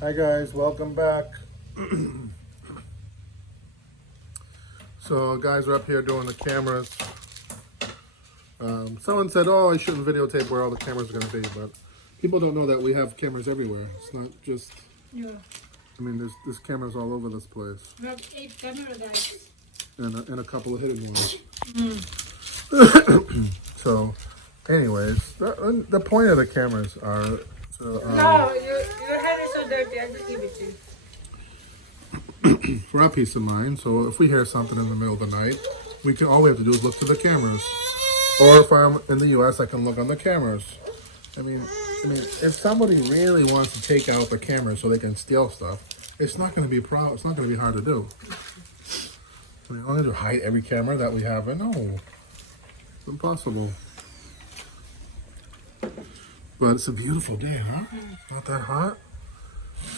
Hi guys, welcome back. So guys, we're up here doing the cameras. Someone said, oh, I shouldn't videotape where all the cameras are going to be, but people don't know that we have cameras everywhere. It's not just, Yeah. I mean, there's cameras all over this place. We have 8 camera guys. And a couple of hidden ones. Mm. So, anyways, the point of the cameras are to, No, your hand is so dirty. I just give it to you. for our peace of mind. So if we hear something in the middle of the night, all we have to do is look to the cameras. Or if I'm in the U.S., I can look on the cameras. I mean, if somebody really wants to take out the cameras so they can steal stuff, it's not going to be it's not going to be hard to do. I mean, I'm going to hide every camera that we have. No, it's impossible. But it's a beautiful day, huh? Not that hot.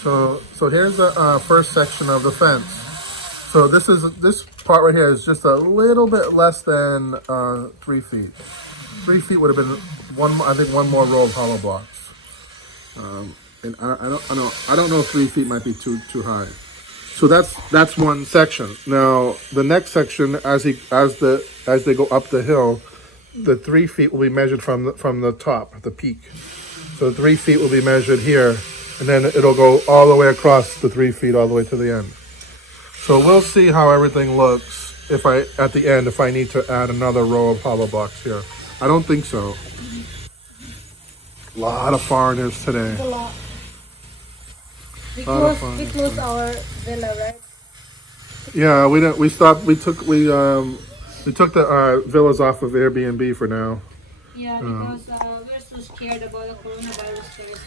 So here's the first section of the fence. So this part right here is just a little bit less than 3 feet. 3 feet would have been one more row of hollow blocks. And I don't know if 3 feet might be too high. So that's one section. Now the next section, as they go up the hill, the 3 feet will be measured from the top, the peak. So 3 feet will be measured here, and then it'll go all the way across the 3 feet all the way to the end. So we'll see how everything looks at the end if I need to add another row of hollow blocks here. I don't think so. A lot of foreigners today. A lot. We Lot of closed our villa, right? Yeah, we didn't. We stopped. We took the villas off of Airbnb for now. Yeah, because we're so scared about the coronavirus first.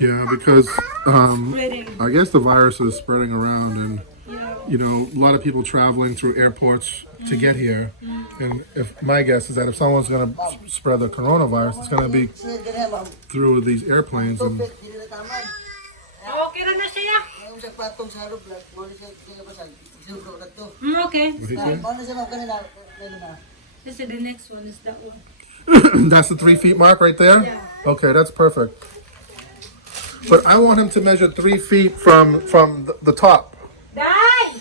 Yeah, because Spreading. I guess the virus is spreading around, and Yeah. a lot of people traveling through airports to get here. And my guess is that if someone's going to spread the coronavirus, it's going to be through these airplanes. And Okay na siya. Okay. what he said? This is the next one. Is that one? That's the 3 feet mark right there. Yeah. Okay, that's perfect. But I want him to measure 3 feet from the top. Die!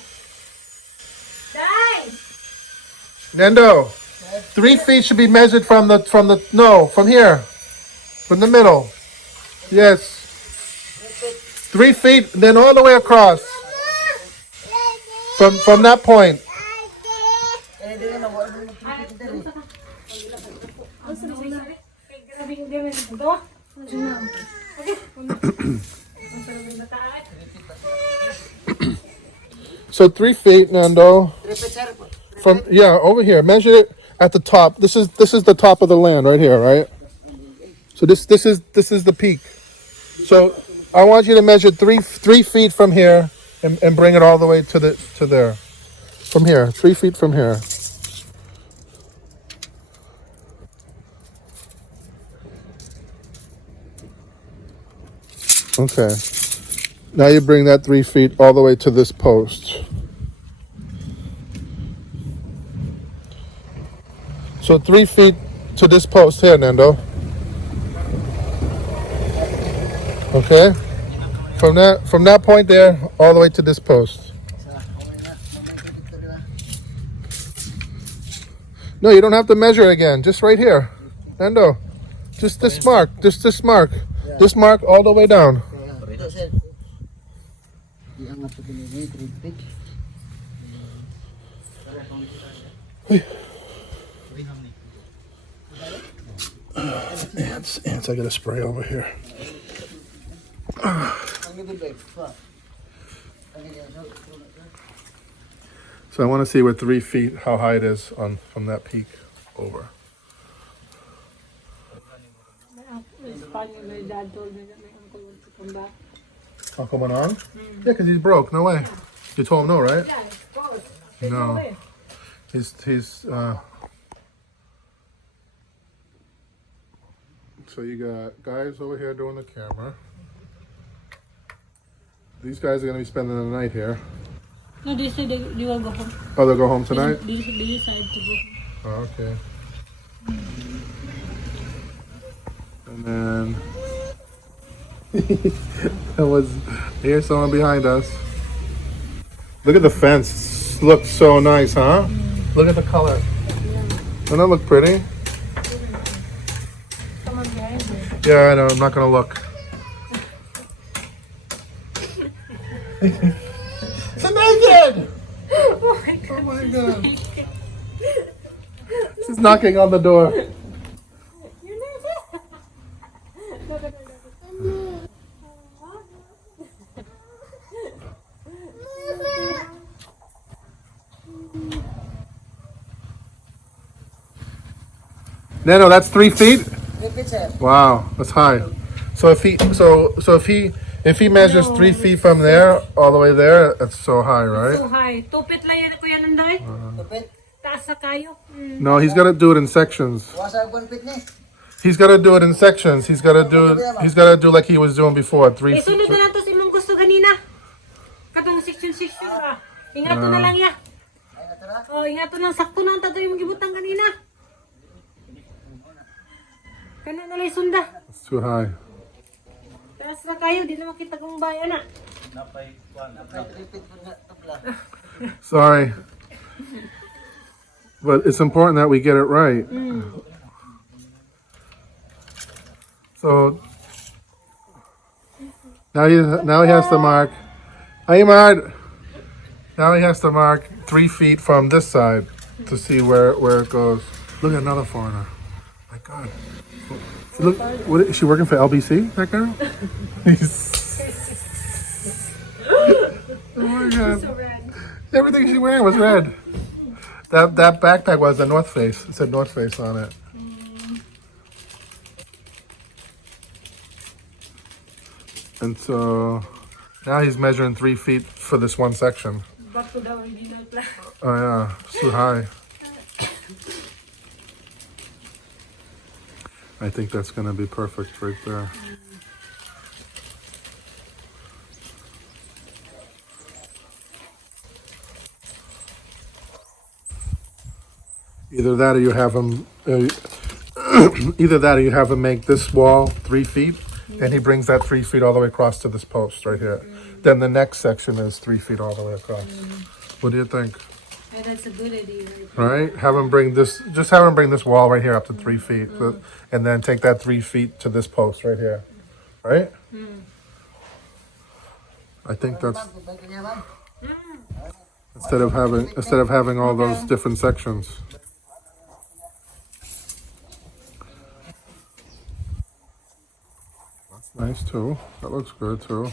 Nando, 3 feet should be measured from here, from the middle. Yes, 3 feet, then all the way across. From that point. So 3 feet, Nando. Over here. Measure it at the top. This is the top of the land right here, right? So this is the peak. So I want you to measure 3 feet from here and bring it all the way to there. From here, 3 feet from here. Okay. Now you bring that 3 feet all the way to this post. So 3 feet to this post here, Nando. Okay? From that point there, all the way to this post. No, you don't have to measure again. Just right here. Nando. Just this mark. Just this mark. This mark all the way down. Ants, I got a spray over here. So I want to see where 3 feet, how high it is from that peak over. My dad told me that my uncle wants to come back. Uncle Manon? Yeah, because he's broke. No way. You told him no, right? Yeah, of course. No. He's so you got guys over here doing the camera. These guys are going to be spending the night here. No, they said they will go home. Oh, they'll go home tonight? They decide to go home. Oh, okay. And then that was here's someone behind us. Look at the fence. Looks so nice, huh? Look at the color. Doesn't that look pretty? Someone behind you. Yeah, I know. I'm not gonna look. It's naked! Oh my God. Oh my god. She's knocking on the door. You're naked. Nano, that's 3 feet? Repeat, sir. Wow, that's high. So if he measures 3 feet from there all the way there, that's so high, right? So high. Tupit lang yan kuya Nanday. Repeat. Taas sa kayo. No, he's got to do it in sections. Wasa 1 feet ni. He's got to do it in sections. He's got to do like he was doing before. 3 Eh, sunod na lang to sa imong gusto ganina. Katong section ah. Ingato na lang ya. Ay, natara. Oh, ingato lang sakto na ang tato yung gibutang kanina. Kana na lang sunda. It's too high. Taas na kayo, di na makita kong bayan na. Repeat po na tubla. Sorry. But it's important that we get it right. So now he has to mark. Hey, Mart. Now he has to mark 3 feet from this side to see where it goes. Look at another foreigner. My God. Look, what is she working for LBC? That girl? Oh my God. So red. Everything she wearing was red. That backpack was a North Face. It said North Face on it. And so now he's measuring 3 feet for this one section. Back to the original plan. Oh yeah, it's too high. I think that's gonna be perfect right there. Either that or you have him, either that or you have him make this wall 3 feet, and he brings that 3 feet all the way across to this post right here. Then the next section is 3 feet all the way across. What do you think? Yeah, that's a good idea. Right? Have him bring this, just have him bring this wall right here up to 3 feet, and then take that 3 feet to this post right here. Right? I think that's Bye ka niya, ma'am. instead of having all those different sections. That's nice too. That looks good too.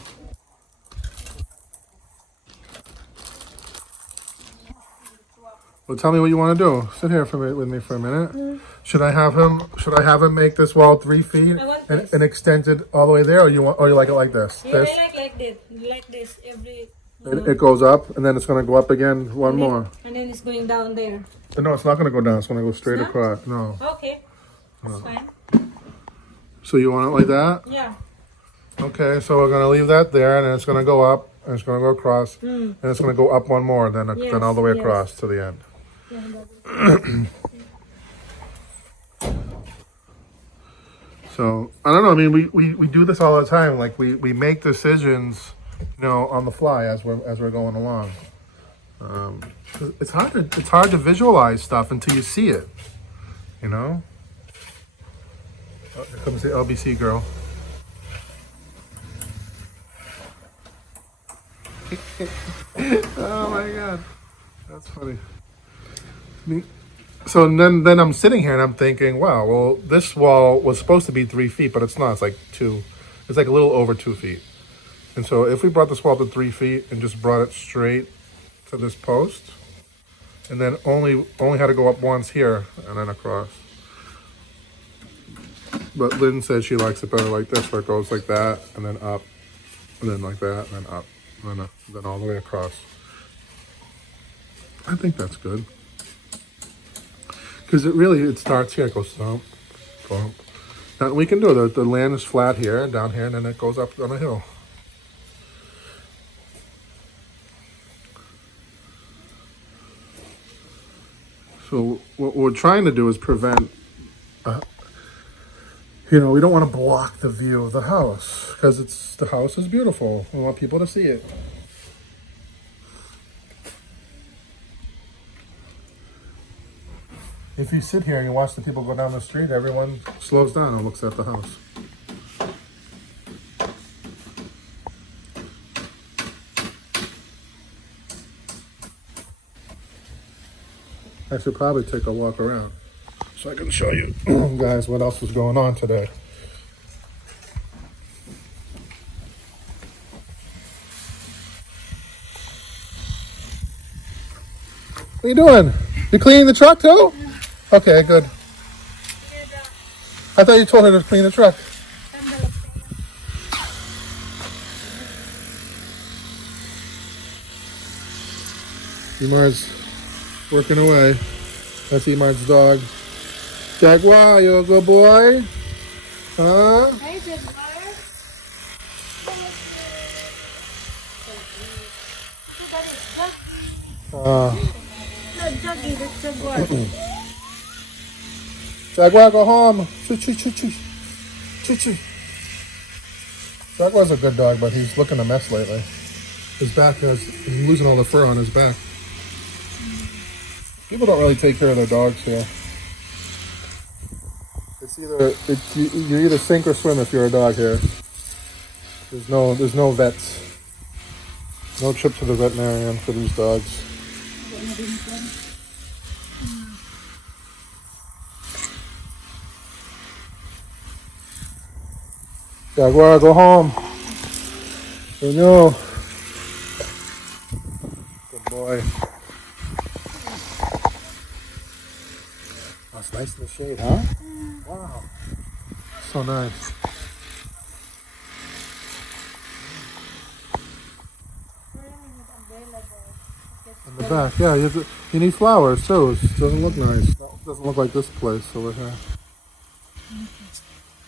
Well, tell me what you want to do. Sit here with me for a minute. Should I have him make this wall 3 feet I want and, this. and extend it all the way there, or you like it like this? Yeah, This I like this. Like this every. it goes up and then it's gonna go up again one more. And then it's going down there. No, it's not gonna go down. It's gonna go straight It's not? across. No. Okay. That's fine. So you want it like that? Yeah. Okay. So we're gonna leave that there, and then it's gonna go up, and it's gonna go across, and it's gonna go up one more, then then all the way Yes, across to the end. So I don't know. I mean, we do this all the time. Like we make decisions, on the fly as we're going along. It's hard to visualize stuff until you see it. Oh, here comes the LBC girl. Oh my God, that's funny. So then I'm sitting here and I'm thinking, wow, well, this wall was supposed to be 3 feet, but it's not. It's like 2. It's like a little over 2 feet. And so if we brought this wall to 3 feet and just brought it straight to this post, and then only had to go up once here and then across. But Lynn said she likes it better like this, where it goes like that and then up, and then like that and then up, and then all the way across. I think that's good. Because it starts here, it goes thump, thump. Now we can do it. The land is flat here and down here, and then it goes up on a hill. So what we're trying to do is prevent You know, we don't want to block the view of the house because the house is beautiful. We want people to see it. If you sit here and you watch the people go down the street, everyone slows down and looks at the house. I should probably take a walk around so I can show you guys what else is going on today. What are you doing? You cleaning the truck too? Okay, good. I thought you told her to clean the truck. Emar's working away. That's Emar's dog. Jaguar, you a good boy? Huh? Hi, Jaguar. Juggy, that's Jaguar. Jaguar, go home. Choo choo choo choo. Choo choo. Jaguar's a good dog, but he's looking a mess lately. His back he's losing all the fur on his back. People don't really take care of their dogs here. You either sink or swim if you're a dog here. There's no vets. No trip to the veterinarian for these dogs. Jaguar, go home. Oh no. Good boy. Oh, it's nice in the shade, huh? Wow. So nice. In the back, yeah, you need flowers too. It doesn't look nice. It doesn't look like this place over here.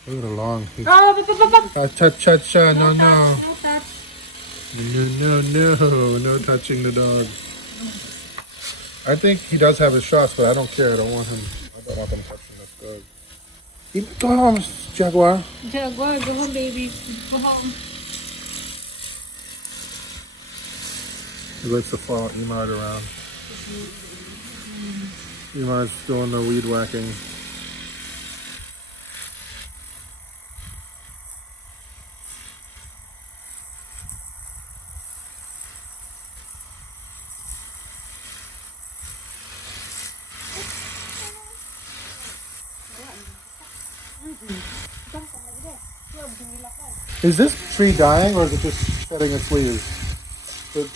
Look at the long. Cha-cha-cha, no, no. No touch. No touching the dog. I think he does have his shots, but I don't care. I don't want him touching this dog. Go home, Jaguar. Jaguar, go home, baby. Go home. He likes to follow Emard around. Emard's doing the weed whacking. Is this tree dying or is it just shedding its leaves? The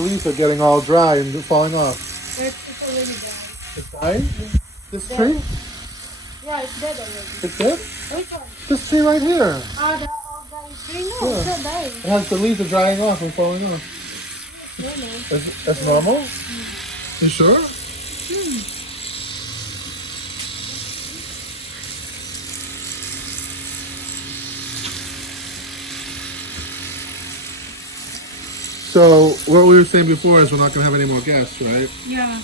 leaves are getting all dry and falling off. It's already done. It's dying? This tree? Yeah, it's dead already. It's dead? Which one? This tree right here. The tree? No, Yeah. it's not dying. It has the leaves are drying off and falling off. That's normal? You sure? So what we were saying before is we're not going to have any more guests, right? Yeah.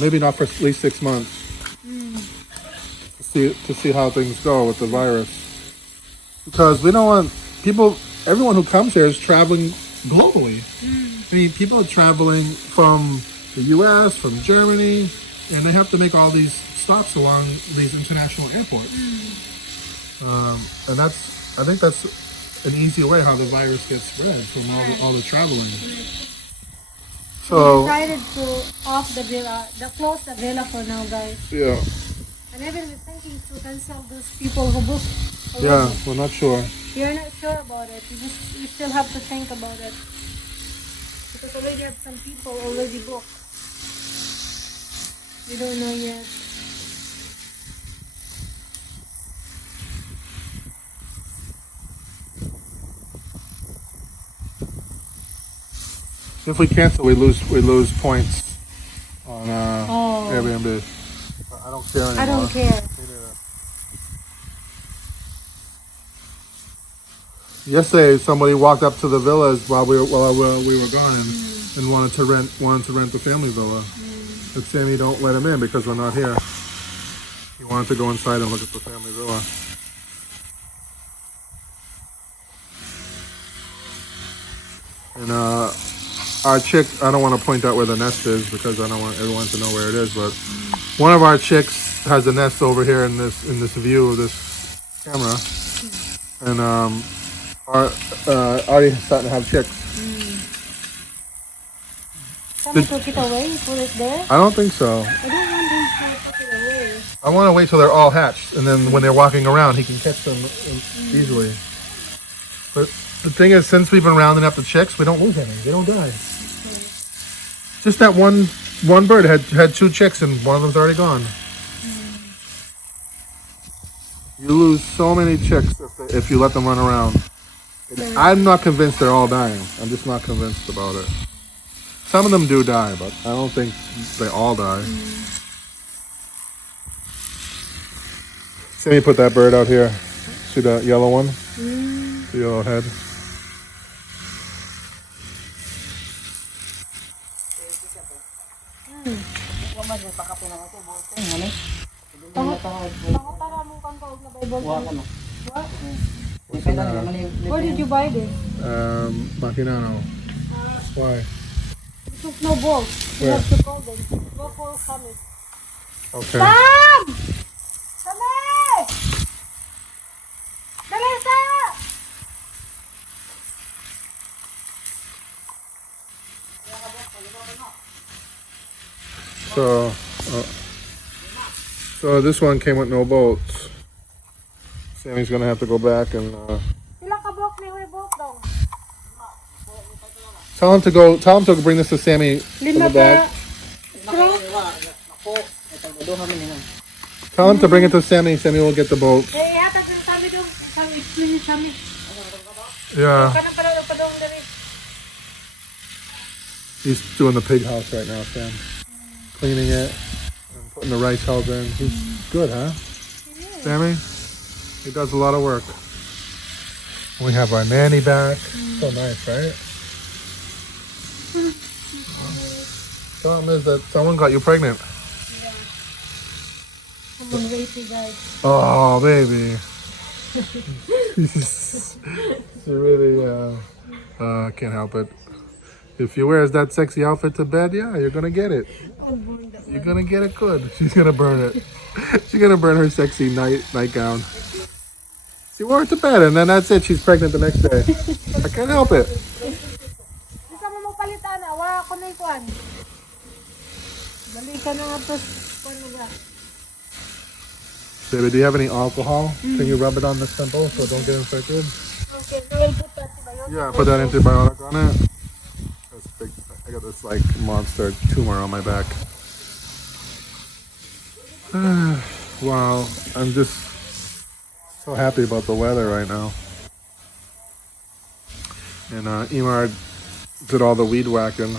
Maybe not for at least 6 months. To see how things go with the virus, because we don't want people. Everyone who comes here is traveling globally. I mean, people are traveling from the U.S., from Germany, and they have to make all these stops along these international airports. And I think that's an easy way how the virus gets spread from all the traveling. So We decided to close the villa for now, guys. yeah, And even we're thinking to cancel those people who booked already. yeah, we're not sure. You're not sure about it. You still have to think about it. Because already have some people already booked. We don't know yet. If we cancel, we lose points on Airbnb. I don't care anymore. I don't care. Yesterday, somebody walked up to the villas while we were gone and wanted to rent the family villa. But Sammy don't let him in because we're not here. He wanted to go inside and look at the family villa. And our chick, I don't want to point out where the nest is because I don't want everyone to know where it is, but one of our chicks has a nest over here in this view of this camera. And already starting to have chicks. Can we took it away? Put it there? I don't think so. I don't want him to put it away. I want to wait till they're all hatched, and then when they're walking around, he can catch them easily. But the thing is, since we've been rounding up the chicks, we don't lose any. They don't die. Just that one bird had 2 chicks, and one of them's already gone. You lose so many chicks if you let them run around. I'm not convinced they're all dying. I'm just not convinced about it. Some of them do die, but I don't think they all die. Sammy put that bird out here. See that yellow one? The yellow head. Where did you buy this? Makinano. Why? There's no balls. You Where? have to call them. Go for Sammy. Okay. Sam! Sammy! Dali, Sam! So this one came with no bolts. Sammy's gonna have to go back and Pila ka block ni Huy bolt daw? tell him to bring this to Sammy in Lima the back. Tell him to bring it to Sammy. Sammy will get the bolts. Eh, hatag ng Sammy daw. Sammy, explain ni Sammy. Yeah. Kanang pala padong dali. He's doing the pig house right now, Sam. Cleaning it and putting the rice hulls in. He's good, huh? Sammy? He does a lot of work. We have our nanny back. So nice, right? Problem is that someone got you pregnant. I'm on waiting, guys. Oh, baby. She really, can't help it. If he wears that sexy outfit to bed, yeah, you're gonna get it. You're gonna get it good. She's gonna burn it. She's gonna burn her sexy nightgown. She wore it to bed, and then that's it. She's pregnant the next day. I can't help it. Isa mo mo palitan na. Wala ko na ikuan. Dali ka na nga to. Baby, do you have any alcohol? Can you rub it on this temple so it don't get infected? Okay, so we'll put antibiotic. Yeah, put that antibiotic on it. That's big. I got this like monster tumor on my back. Wow, I'm just so happy about the weather right now. And Emar did all the weed whacking.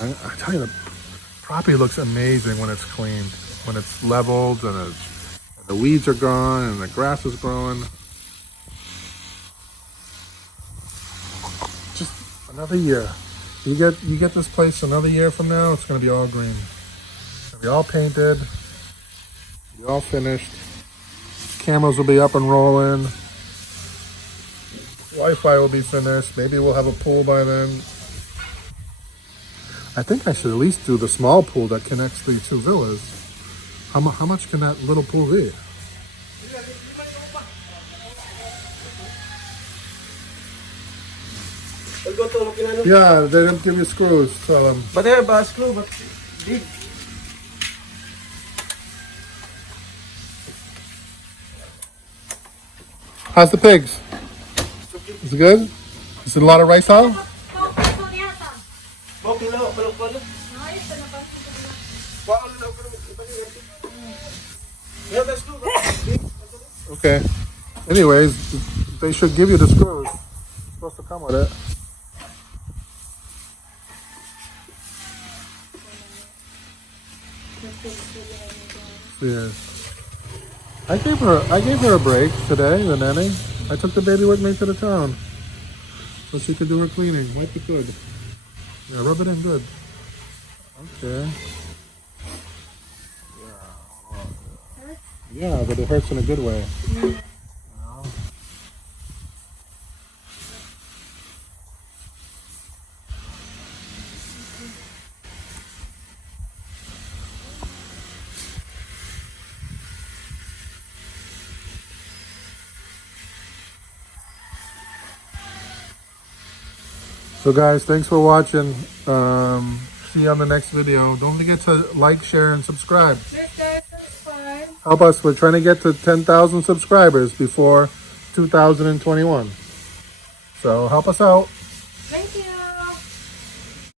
I tell you, the property looks amazing when it's cleaned, when it's leveled and the weeds are gone and the grass is growing. Just another year. You get this place another year from now, it's gonna be all green. It's gonna be all painted, be all finished. Cameras will be up and rolling. Wi-Fi will be finished. Maybe we'll have a pool by then. I think I should at least do the small pool that connects the 2 villas. How much can that little pool be? Yeah, they didn't give you screws. So But there are screw, but big. how's the pigs? Is it good? Is it a lot of rice hull? Okay. Anyways, they should give you the screws. It's supposed to come with it. Yes. I gave her a break today, the nanny. I took the baby with me to the town. So she could do her cleaning. Wipe it good. Yeah, rub it in good. Okay. Yeah, but it hurts in a good way. So guys, thanks for watching. See you on the next video. Don't forget to like, share, and subscribe. Please guys, subscribe. Help us. We're trying to get to 10,000 subscribers before 2021. So help us out. Thank you.